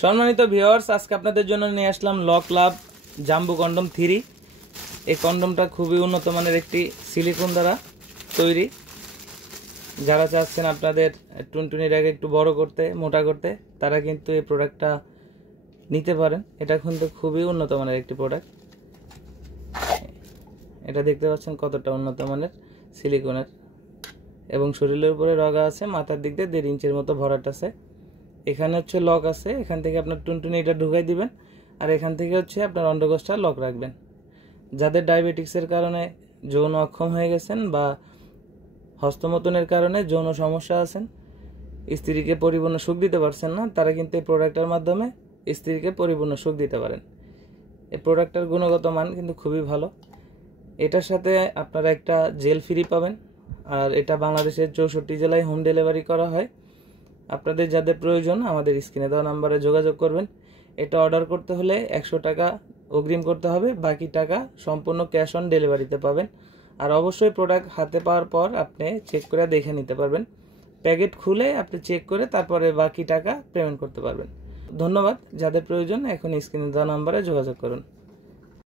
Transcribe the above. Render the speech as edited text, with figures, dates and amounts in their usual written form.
সম্মানিত ভিউয়ার্স, আজকে আপনাদের জন্য নিয়ে আসলাম লক লাভ জাম্বো কন্ডম 3। এই কন্ডমটা খুবই উন্নত মানের একটি সিলিকন দ্বারা তৈরি। যারা চাচ্ছেন আপনাদের টুনটুনির আগে একটু বড় করতে, মোটা করতে, তারা কিন্তু এই প্রোডাক্টটা নিতে পারেন। এটা কিন্তু খুবই উন্নত মানের একটি প্রোডাক্ট। এটা দেখতে পাচ্ছেন কতটা উন্নত মানের সিলিকনের, এবং শরীরের উপরে রগা আছে, মাথার দিক দিয়ে 1.5 ইঞ্চির মতো ভরাট আছে। এখানে হচ্ছে লক আছে, এখান থেকে আপনার টুনটুনি এটা ঢুকাই দিবেন, আর এখান থেকে হচ্ছে আপনার অন্ডকোষটা লক রাখবেন। যাদের ডায়াবেটিক্সের কারণে যৌন অক্ষম হয়ে গেছেন বা হস্তমৈথুনের কারণে যৌন সমস্যা আছেন, স্ত্রীকে পরিপূর্ণ সুখ দিতে পারছেন না, তারা কিন্তু এই প্রোডাক্টের মাধ্যমে স্ত্রীকে পরিপূর্ণ সুখ দিতে পারেন। এই প্রোডাক্টটার গুণগত মান কিন্তু খুবই ভালো। এটার সাথে আপনারা একটা জেল ফ্রি পাবেন, আর এটা বাংলাদেশের 64 জেলায় হোম ডেলিভারি করা হয়। আপনাদের যাদের প্রয়োজন আমাদের স্ক্রিনে দেওয়া নাম্বারে যোগাযোগ করবেন। এটা অর্ডার করতে হলে 100 টাকা অগ্রিম করতে হবে, বাকি টাকা সম্পূর্ণ ক্যাশ অন ডেলিভারিতে পাবেন। আর অবশ্যই প্রোডাক্ট হাতে পাওয়ার পর আপনি চেক করে দেখে নিতে পারবেন। প্যাকেট খুলে আপনি চেক করে তারপরে বাকি টাকা পেমেন্ট করতে পারবেন। ধন্যবাদ। যাদের প্রয়োজন এখন স্ক্রিনে দেওয়া নাম্বারে যোগাযোগ করুন।